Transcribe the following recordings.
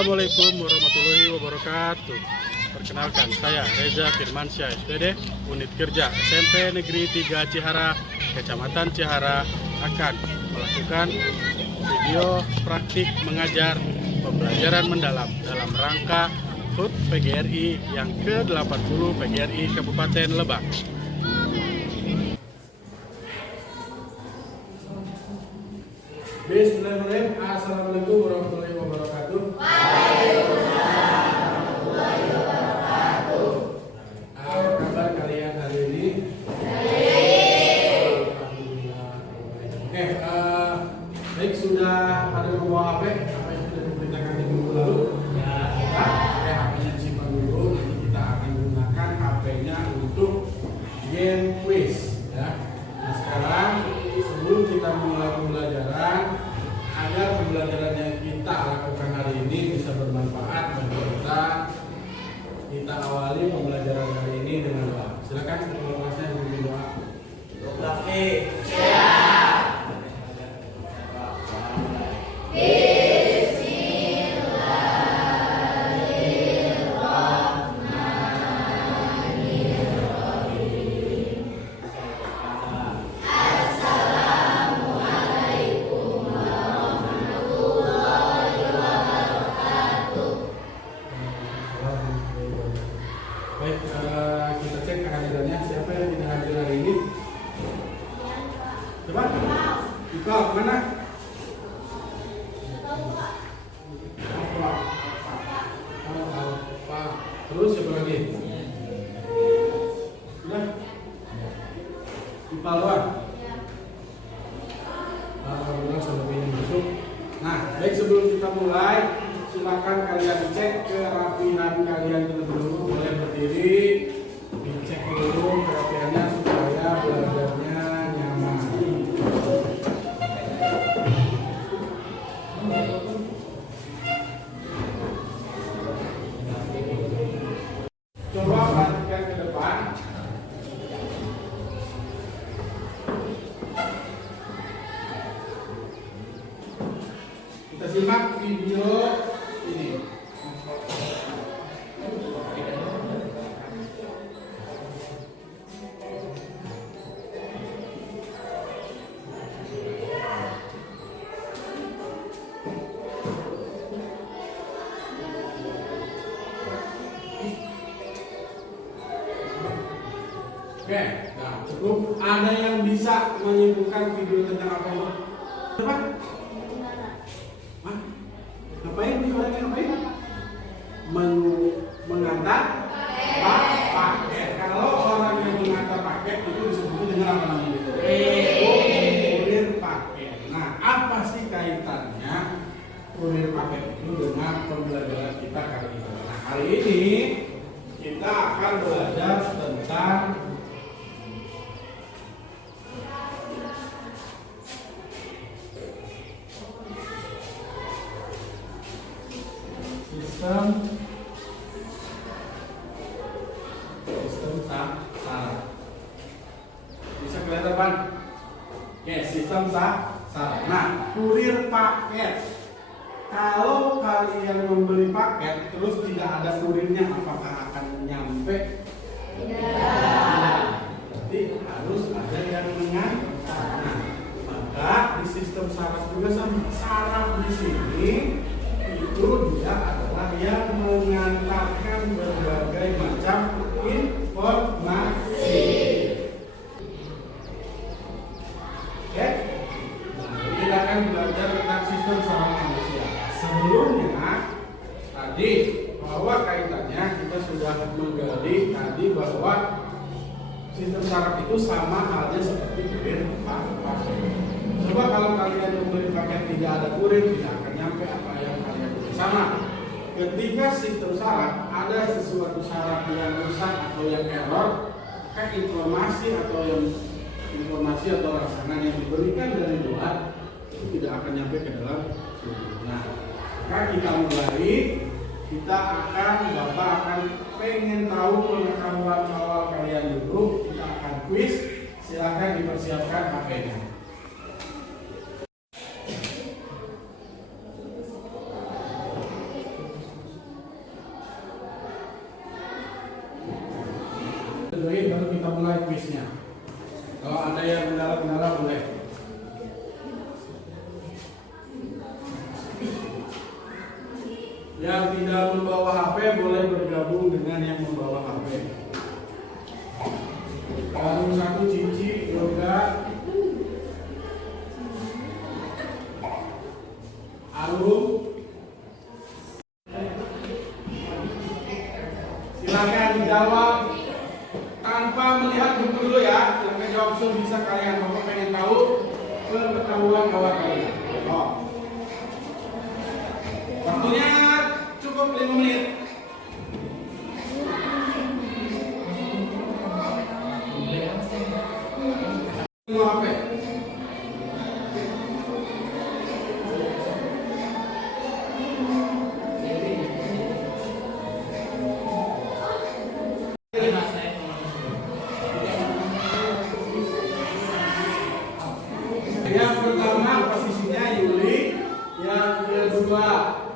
Assalamualaikum warahmatullahi wabarakatuh. Perkenalkan, saya Reza Firmansyah, SPD, Unit Kerja SMP Negeri 3 Cihara, Kecamatan Cihara, akan melakukan video praktik mengajar pembelajaran mendalam dalam rangka HUT PGRI yang ke-80 PGRI Kabupaten Lebak. Bismillahirrahmanirrahim. Assalamualaikum warahmatullahi wabarakatuh. Waalaikumsalam warahmatullahi wabarakatuh. Apa kabar kalian hari ini? Baik. Alhamdulillah. Oke, baik, sudah pada membawa HP apa yang sudah diperintahkan di minggu lalu? Ya. HP-nya disimpan dulu. Nanti kita akan gunakan HP-nya untuk game quiz. Ya. Nah, sekarang sebelum kita memulai pembelajaran, agar pembelajaran yang kita lakukan hari ini bisa bermanfaat bagi kita awali pembelajaran hari ini dengan doa. Silakan ketua kelasnya memimpin doa. Baik, kita cek kehadirannya. Siapa yang tidak hadir hari ini? Coba. Iko, mana? Apa? Terus siapa lagi? Sudah? Ipa luar? Alhamdulillah sudah ingin masuk. Nah, baik, sebelum kita mulai, silakan kalian cek kerapihan kalian terlebih dulu. Boleh berdiri, dicek dulu kerapihannya supaya belajarnya nyaman. Coba perhatikan ke depan. Kita simak video ini. Oke, nah cukup. Ada yang bisa menyimpulkan video tentang apa itu? Coba. Hah? Ngapain? Ngapain? Mengantar paket. Kalau orang yang mengantar paket itu disebut dengan apa namanya? Kurir paket. Nah, apa sih kaitannya kurir paket itu dengan pembelajaran kita kali ini? Nah, hari ini kita akan belajar tentang sistem syarat. Bisa kelihatan kan? Oke, sistem syarat. Nah, kurir paket. Kalau kalian membeli paket terus tidak ada kurirnya, apakah akan nyampe? Tidak. Jadi harus ada yang mengantar. Nah, maka di sistem syarat juga sama. Syarat di sini itu dia adalah yang mengantarkan berbagai macam informasi. Oke? Nah, kita akan belajar tentang sistem syarat manusia. Sebelumnya tadi bahwa kaitannya kita sudah menggali tadi bahwa sistem syarat itu sama halnya seperti kurir paket. Coba kalau kalian membeli paket tidak ada kurir, tidak akan nyampe apa yang kalian beli. Sama, ketika sistem syarat ada sesuatu syarat yang rusak atau yang error, informasi atau rangsangan yang diberikan dari luar itu tidak akan nyampe ke dalam studio. Nah, maka kita mulai, Bapak akan pengen tahu pengetahuan awal kalian dulu. Kita akan quiz. Silakan dipersiapkan HP-nya. ada kuisnya. Kalau ada yang kendala-kendala boleh. Yang tidak membawa HP boleh bergabung dengan yang membawa HP. Lalu satu Cici, Yoga, Alum. Silakan dijawab tanpa melihat buku dulu ya. Silakan jawab bisa kalian. Bapak pengen tahu pengetahuan awal kalian. Oh. Waktunya cukup 5 menit. Apa? Yang pertama posisinya Yuli, yang kedua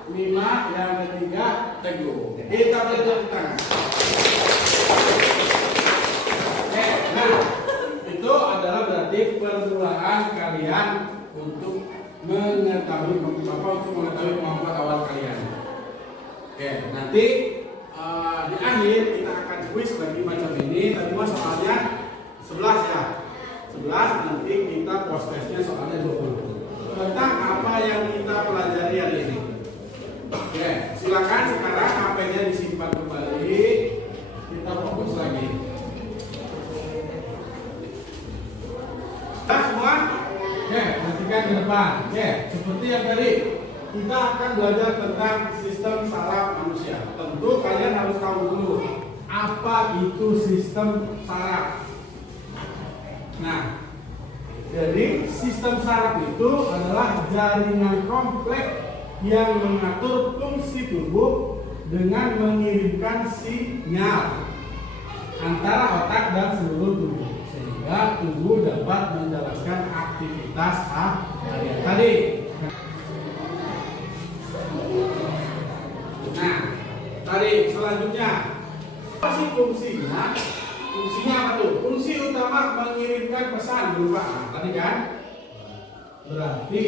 Mima, yang ketiga Teguh. Kita boleh tepuk tangan. Nah, itu adalah berarti permulaan kalian untuk mengetahui kemampuan awal kalian. Oke, nanti di akhir kita akan kuis bagi macam ini. Tadi soalnya 11 ya. 11, nanti kita post testnya soalnya 20 tentang apa yang kita pelajari hari ini. Oke, silakan sekarang HP-nya disimpan kembali, kita fokus lagi. Nah semua, oke, perhatikan ke depan. Oke, seperti yang tadi kita akan belajar tentang sistem saraf manusia. Tentu kalian harus tahu dulu apa itu sistem saraf. Nah, jadi sistem saraf itu adalah jaringan kompleks yang mengatur fungsi tubuh dengan mengirimkan sinyal antara otak dan seluruh tubuh sehingga tubuh dapat menjalankan aktivitas harian tadi. Nah, tadi selanjutnya apa sih fungsinya? Fungsinya apa tuh? Fungsi utama mengirimkan pesan berupa tadi kan? Berarti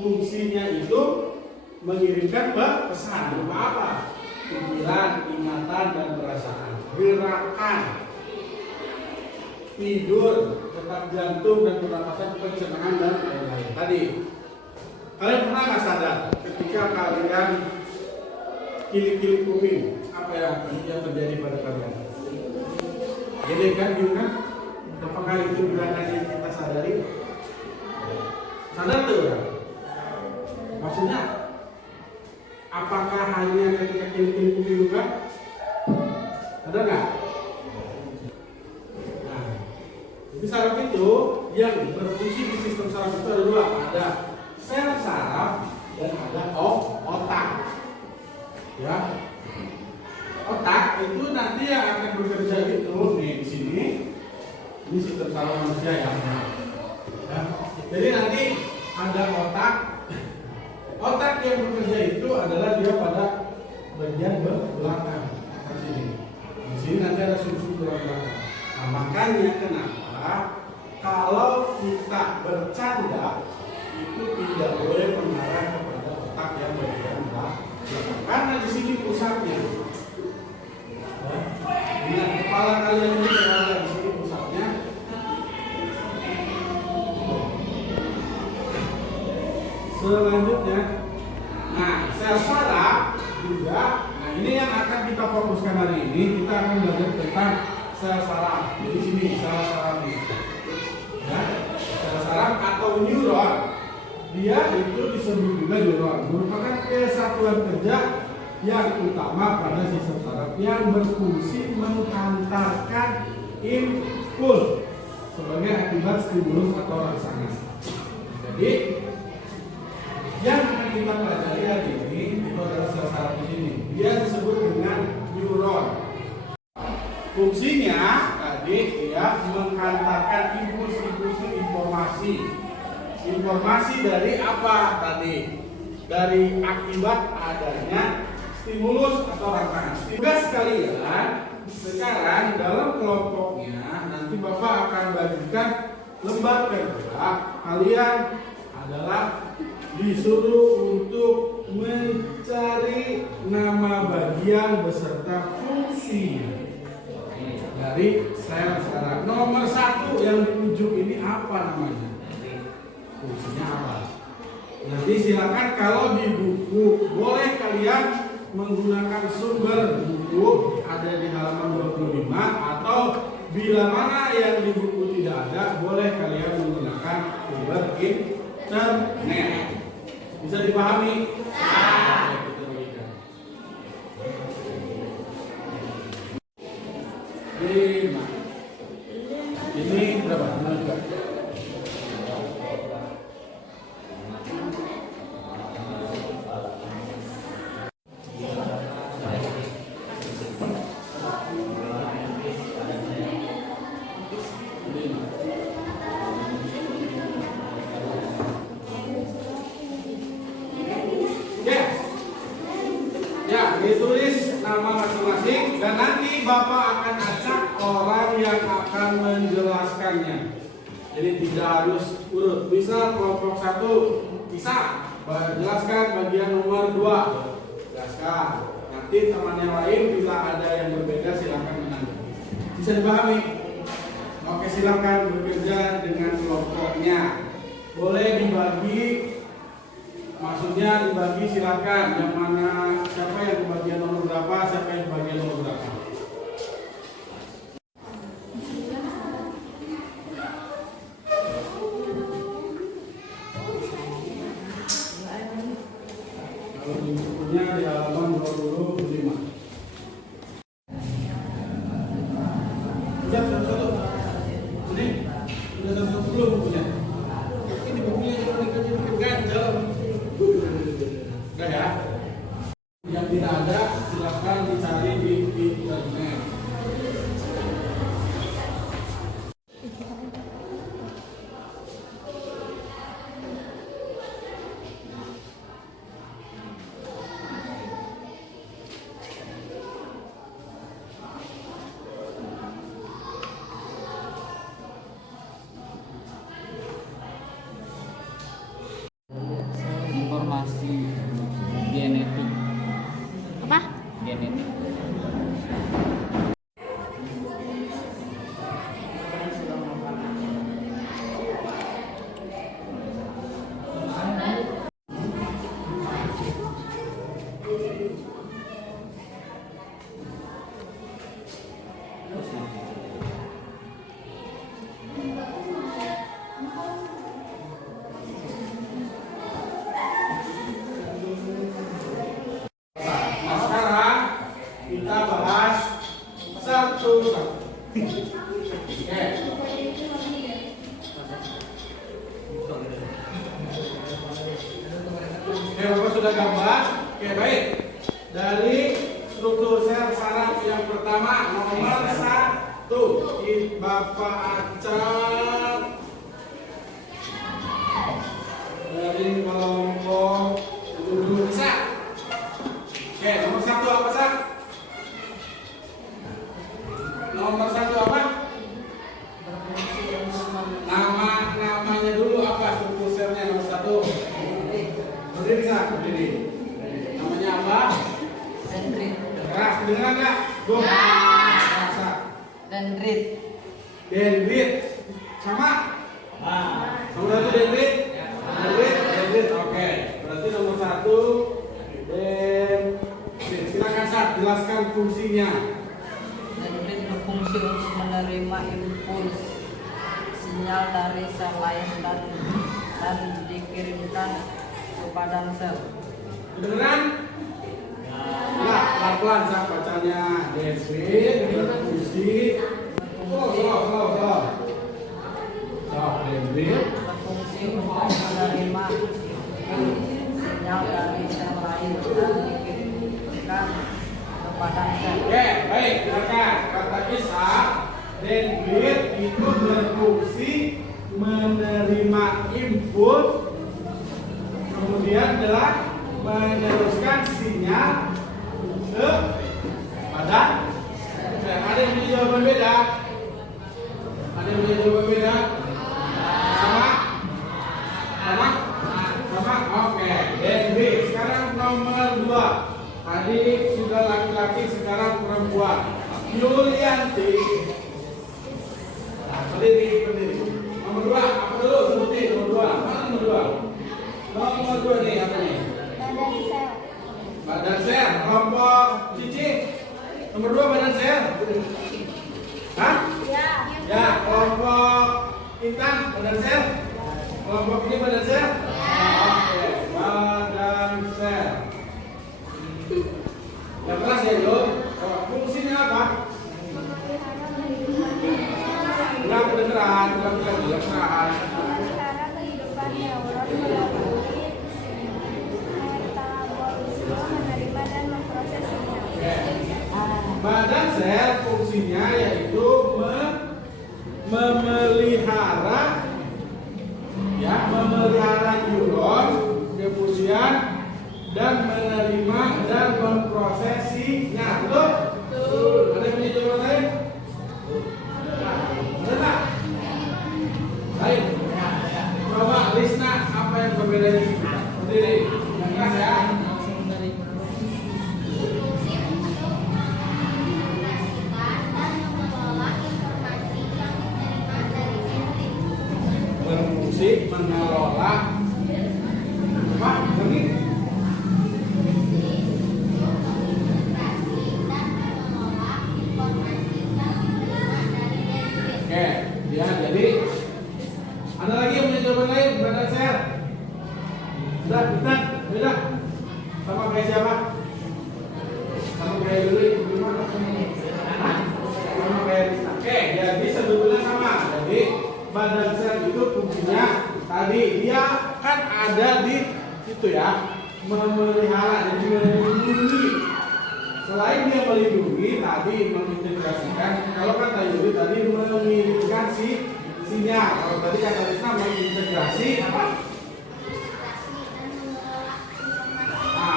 fungsinya itu mengirimkan pesan berupa apa? Pikiran, ingatan, dan perasaan. Gerakan, tidur, detak jantung, dan pernapasan, pencernaan, dan lain-lain. Tadi kalian pernah nggak sadar ketika kalian kilik-kilik kuping, apa yang terjadi pada kalian? Jadi kan, gitu kan? Apakah itu gerakan yang kita sadari? Sadar tuh kan? Maksudnya, apakah hanya ketika kilik-kilik kuping juga? Sadar nggak? Nah, jadi saraf itu yang berfungsi di sistem saraf itu ada dua, ada sel saraf dan ada otak. Ya, otak itu nanti yang akan bekerja itu nih di sini. Ini sistem saraf manusia ya. Jadi nanti ada otak. Otak yang bekerja itu adalah dia pada bagian belakang. Di sini nanti ada sumsum tulang belakang. Nah, makanya kenapa kalau kita bercanda itu tidak boleh mengarah kepada otak yang bagian belakang. Karena di sini pusatnya. Ingat, kepala kalian ini berada di sini pusatnya. Selanjutnya, nah sel saraf juga. Nah ini yang akan kita fokuskan hari ini. Kita akan belajar tentang sel saraf. Jadi sini sel saraf ini. Ya, sel saraf atau neuron. Dia itu disebut juga neuron, merupakan kesatuan kerja yang utama pada sistem saraf yang berfungsi menghantarkan impuls sebagai akibat stimulus atau rangsangan. Jadi yang akan kita pelajari hari ini itu adalah sel saraf di sini. Dia disebut dengan neuron. Fungsinya tadi dia menghantarkan impuls-impuls informasi. Informasi dari apa tadi? Dari akibat adanya stimulus atau rangsangan. Tugas kalian sekarang dalam kelompoknya nanti Bapak akan bagikan lembar kerja. Kalian adalah disuruh untuk mencari nama bagian beserta fungsinya dari sel saraf. Nomor 1 yang di ujung ini apa namanya? Fungsinya apa? Nanti silakan kalau di buku boleh kalian menggunakan sumber buku ada di halaman 25, atau bila mana yang di buku tidak ada boleh kalian menggunakan sumber internet. Bisa dipahami? Oke, kita bagikan. Ini berapa? Ya, ditulis nama masing-masing dan nanti Bapak akan acak orang yang akan menjelaskannya. Jadi tidak harus urut. Misal kelompok 1 bisa jelaskan bagian nomor 2. Jelaskan. Nanti teman yang lain bila ada yang berbeda silakan menanggapi. Bisa dipahami? Oke, silakan bekerja dengan kelompoknya. Boleh dibagi. Maksudnya dibagi silakan, yang mana siapa yang di bagian nomor berapa, siapa yang di bagian nomor berapa. Kalau di bukunya di halaman 25. Sudah satu. Ini sudah satu belum bukunya. Ini bukunya cuma ganjel. Enggak ya? Yang tidak ada silakan dicari di internet. Informasi genetik. Apa? Genetik. Nah, sekarang kita bahas satu-satu. Oke. Oke, Bapak sudah gambar. Oke, baik. Dari struktur sel saraf yang pertama nomor 1, Bapak acak dari kelompok 7 bisa. Oke, nomor 1 apa sah? Nomor 1 apa? Namanya dulu apa struktur selnya nomor 1? Berdiri sah, berdiri. Namanya apa? Dendrit. Keras, kedengeran nggak? Go. Rasa. Dendrit. Dendrit. Sama? Nomor 1 dendrit? Dendrit. Oke. Berarti nomor 1 dendrit. Silakan Sat, jelaskan fungsinya. Dendrit berfungsi untuk menerima impuls sinyal dari sel lain dan dikirimkan ke badan sel. Kedengeran? Nah, pelan-pelan Sat bacanya. Dendrit berfungsi. Slow. Dendrit Berfungsi untuk menerima sinyal dari sel lain dan dikirimkan ke badan sel. Oke, baik, silakan. Kata kisah, dendrit itu berfungsi menerima input, kemudian adalah meneruskan sinyal ke badan sel. kelompok Intan, badan sel. Kelompok ini badan sel. Oke, badan sel. Yang keras ya, Jo. Fungsinya apa? Enggak kedengeran, bukan lagi yang keras. Memelihara kehidupan neuron melalui metabolisme, menerima dan memproses sinyal. Badan sel fungsinya yaitu memelihara neuron, kemudian dan menerima dan memproses sinyal. Betul? Ada yang punya jawaban lain? Ada nggak? Lain? Coba Lisna, apa yang berbeda di sini? Berdiri, yang keras ya. Berfungsi untuk mengintegrasikan dan mengelola informasi yang diterima dari genetik. Berfungsi mengelola apa? Ini Berfungsi untuk mengintegrasi dan mengelola informasi yang diterima dari genetik. oke, ya jadi ada lagi yang punya jawaban lain? Badan sel? Sudah, beda. Sama kayak siapa? Sama kayak dulu, gimana? Hah? Sama kayak Rizka. Oke, jadi sebetulnya sama. Jadi badan sel itu fungsinya tadi dia kan ada di itu ya, memelihara dan melindungi. Selain dia melindungi, tadi mengintegrasikan. Kalau kata Yudi tadi mengirimkan sinyal. Kalau tadi kata Rizka mengintegrasi apa?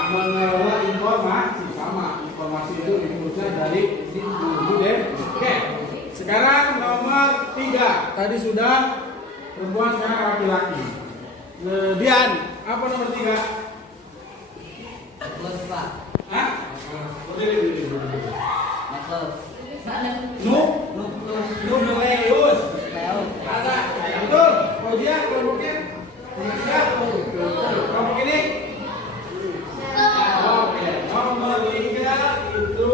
Mengelola informasi. Sama, informasi itu inputnya dari dulu deh. Oke, sekarang nomor 3. Tadi sudah perempuan, sekarang laki-laki. Dian, apa nomor 3? Plus Pak. Hah? Berdiri. Plus. Nukleus. Leo. Ada. Betul. Fauzia, kelompoknya? Kelompok ini? Oke, nomor 3 itu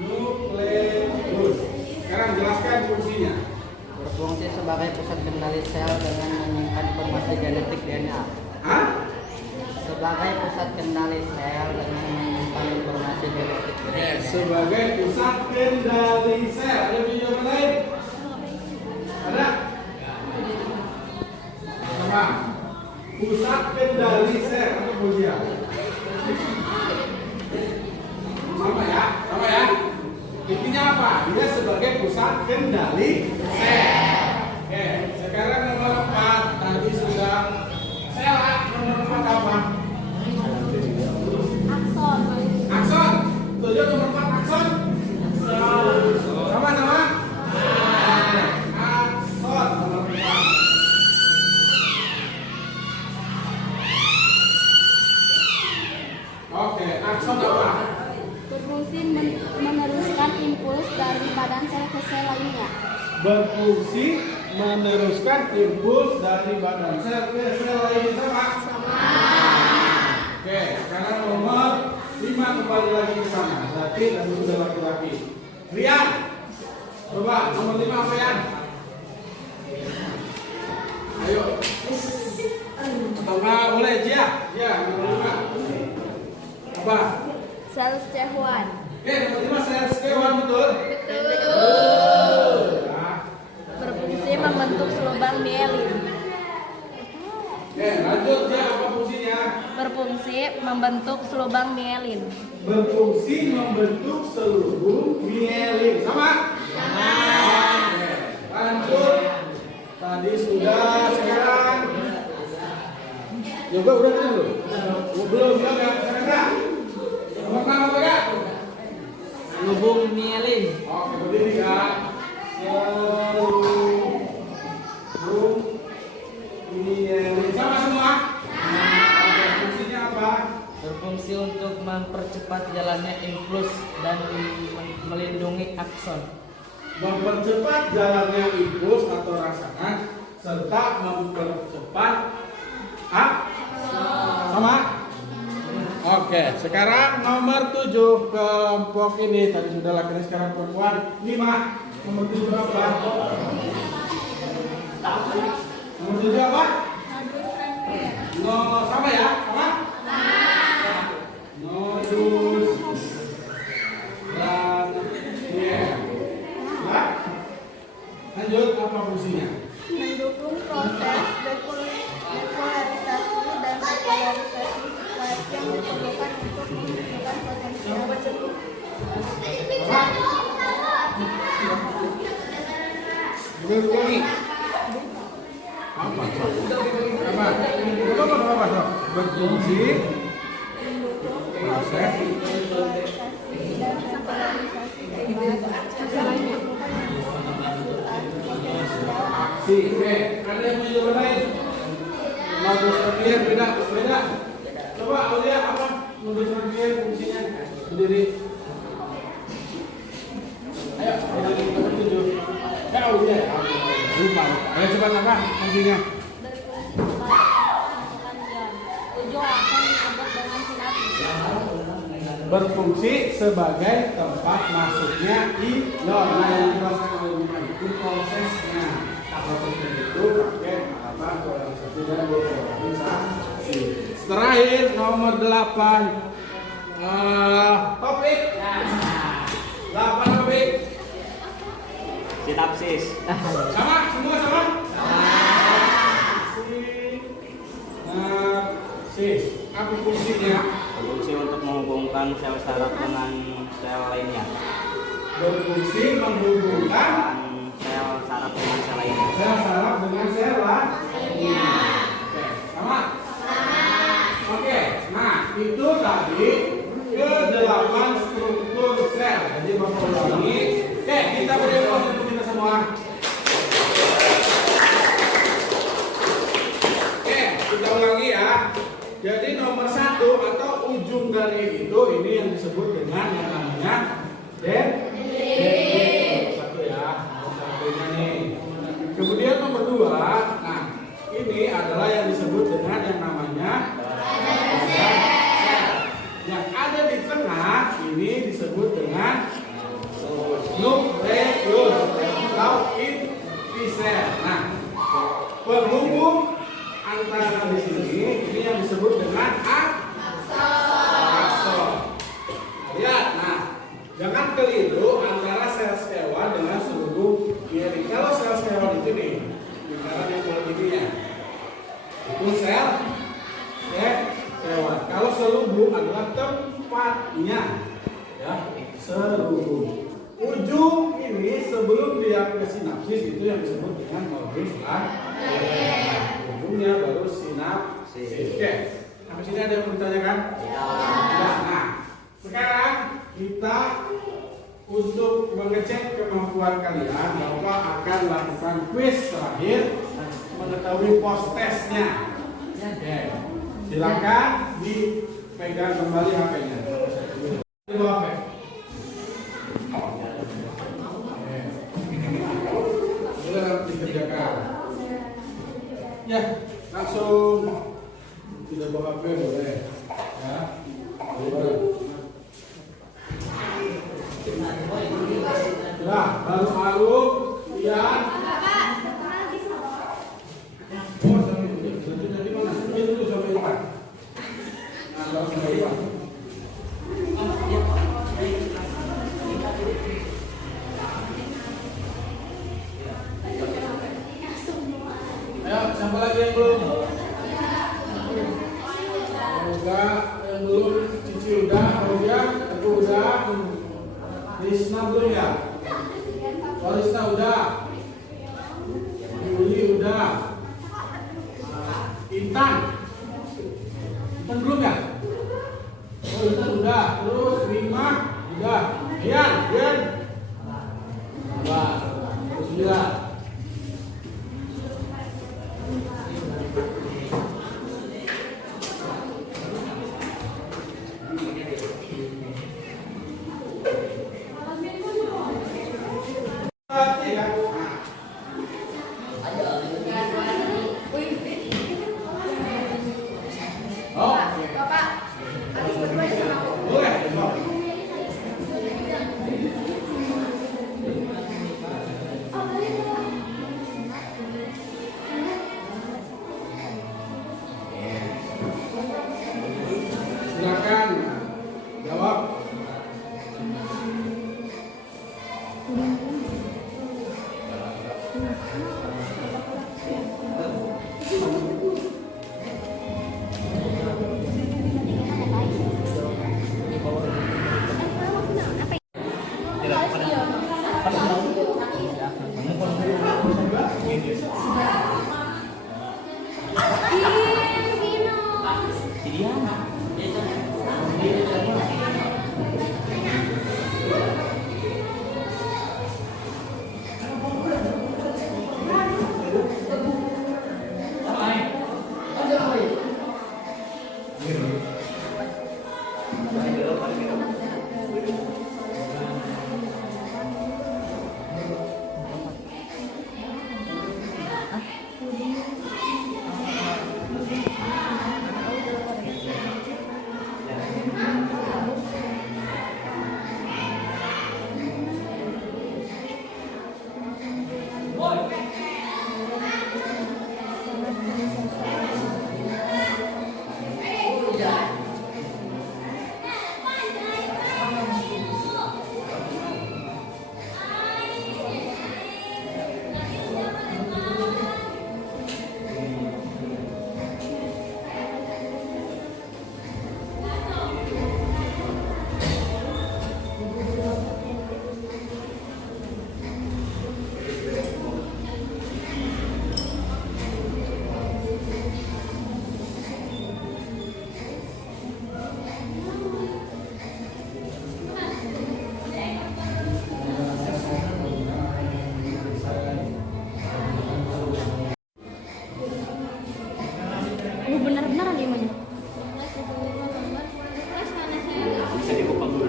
nukleus. Sekarang jelaskan fungsinya. Berfungsi sebagai pusat kendali sel dengan menyimpan informasi genetik DNA. Hah? Sebagai pusat kendali sel dengan menyimpan informasi genetik Oke, DNA. sebagai pusat kendali sel. Ada jawaban lain? Ada? Sama. Pusat kendali sel. Apa Fauzia? Sama ya. Intinya apa? Dia sebagai pusat kendali sel. Oke, sekarang nomor 4 tadi sudah sel. Nomor 4 apa? Akson. Akson. Tujuh nomor 4 akson. Sama. Akson nomor 4. Oke, akson apa? Berfungsi meneruskan impuls dari badan sel ke sel lainnya. Berfungsi meneruskan impuls dari badan sel ke sel lainnya. Sama. Oke, sekarang nomor 5 kembali lagi ke sana. Berarti dan sudah laki-laki. Rian, coba nomor 5 apa ya? Ayo. Atau enggak boleh Jia? Ya, nomor 5. Apa? Sel C1. Oke, nomor 5 sel kewan betul? Nah, Berfungsi membentuk selubang mielin. oke, lanjut Jia, apa fungsinya? Berfungsi membentuk selubang mielin. Berfungsi membentuk selubung mielin. Sama? Oke, lanjut. Tadi sudah, sekarang Yoga udah kan belum? Belum Yoga, sekarang enggak? Nomor 6 apa enggak? Selubung mielin. Oke, berdiri Kak. Selubung mielin. Sama semua? Oke, fungsinya apa? Berfungsi untuk mempercepat jalannya impuls dan melindungi akson. Mempercepat jalannya impuls atau rangsangan serta mempercepat sama. Oke, sekarang nomor 7 kelompok ini tadi sudah laki-laki, sekarang perempuan 5. Nomor 7 apa? Lanjut, apa fungsinya? Mendukung proses depolarisasi dan repolarisasi sifat yang diperlukan untuk menunjukkan potensial Ulangi. Apa? Apa? Berfungsi proses depolarisasi dan repolarisasi sifat yang diperlukan untuk menunjukkan potensial aksi. Ada yang mau jawab lain? Modus vernier beda. Coba Aulia apa modus vernier fungsinya? Berdiri. Ayo, berdiri kita tujuh. Ya Aulia. Lupa. Ayo cepat apa fungsinya? Berfungsi sebagai tempat masuknya ion. Nah, yang dirasakan oleh kita itu prosesnya. Prosesnya itu pakai apa? Polarisasi dan depolarisasi. Terakhir nomor 8. Topik. 8 topik. Sinapsis. Sama? Semua sama? Sinapsis. Apa fungsinya? Berfungsi untuk menghubungkan sel saraf dengan sel lainnya. Berfungsi menghubungkan Sel saraf dengan sel lainnya. sel saraf dengan sel lainnya. Oke, sama? Oke, nah itu tadi ke-8 struktur sel. Jadi Bapak ulangi. Oke, kita beri aplaus untuk kita semua. Oke, kita ulangi ya. Jadi nomor 1 atau ujung dari itu ini yang disebut dengan yang namanya dendrit. Satu ya, nomor satunya nih. Kemudian nomor 2, nah ini adalah yang disebut dengan yang namanya badan sel. Yang ada di tengah ini disebut dengan nukleus atau inti sel. Nah, penghubung antara di sini ini yang disebut dengan akson. Lihat, nah, jangan keliru antara sel hewan dengan seluruh kiri. Kalau sel hewan itu nih, misalnya yang mulai ininya, itu sel hewan. Kalau seluruh adalah tempatnya, ya, seluruh. Ujung ini sebelum dia ke sinapsis itu yang disebut dengan modus ujungnya baru sinapsis. Oke, sampai sini ada yang mau ditanyakan? Ya. Nah, sekarang kita untuk mengecek kemampuan kalian, Bapak akan lakukan quiz terakhir mengetahui post testnya. Oke, silakan dipegang kembali HP-nya. Di bawah HP. Boleh dikerjakan. Ya, langsung tidak bawa HP boleh. Ya, boleh. Nah, baru Aruf, Ian. Oh, sampai itu. Nanti mana? Itu sampai depan. Nah, baru sampai depan. Ayo, siapa lagi yang belum? Semoga yang belum, Cici udah, Aulia, aku udah, Risna belum ya? Risna udah, Yuli udah, Intan belum ya? Oh, Intan udah, terus Rima udah, Ian, udah, terus udah. Benar-benar ada imannya. Bisa dibuka dulu.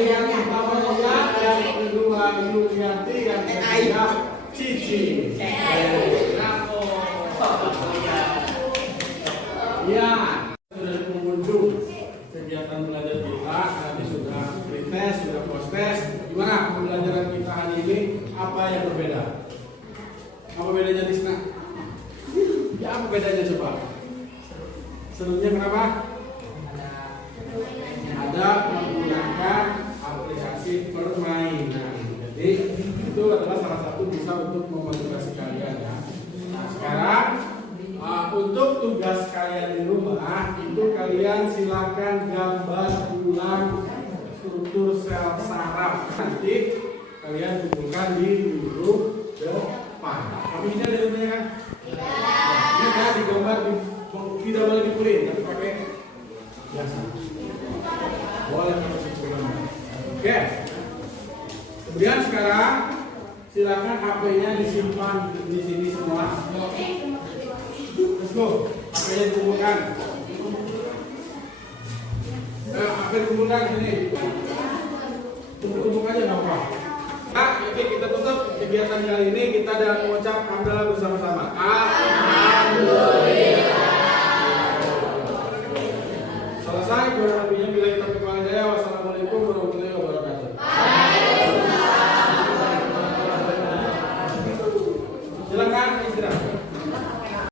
Yang pertama yang kedua Yulianti, yang ketiga Cici. Ya, sudah pengunjung kegiatan belajar kita, tadi sudah pretest, sudah post-test. Gimana pembelajaran kita hari ini? Apa yang berbeda? Apa bedanya di sana? Ya, apa bedanya coba? Serunya kenapa? Ada menggunakan aplikasi permainan. Jadi itu adalah salah satu bisa untuk memotivasi kalian ya. Nah sekarang untuk tugas kalian di rumah itu kalian silakan gambar ulang struktur sel saraf. Nanti kalian kumpulkan di minggu depan. Kamu ini ada rumahnya kan? Ini kan digambar tidak boleh dikulit tapi pakai biasa. Boleh oke. Kemudian sekarang silakan HP-nya disimpan di sini semua. Let's go. HP-nya dikumpulkan. HP dikumpulkan sini. Tumpuk-tumpuk aja nggak apa. Nah, oke kita tutup kegiatan kali ini kita dengan mengucap hamdalah bersama-sama. Alhamdulillah. Selesai kurang lebihnya bila kita kepala daya. Wassalamualaikum warahmatullahi wabarakatuh. Silakan istirahat.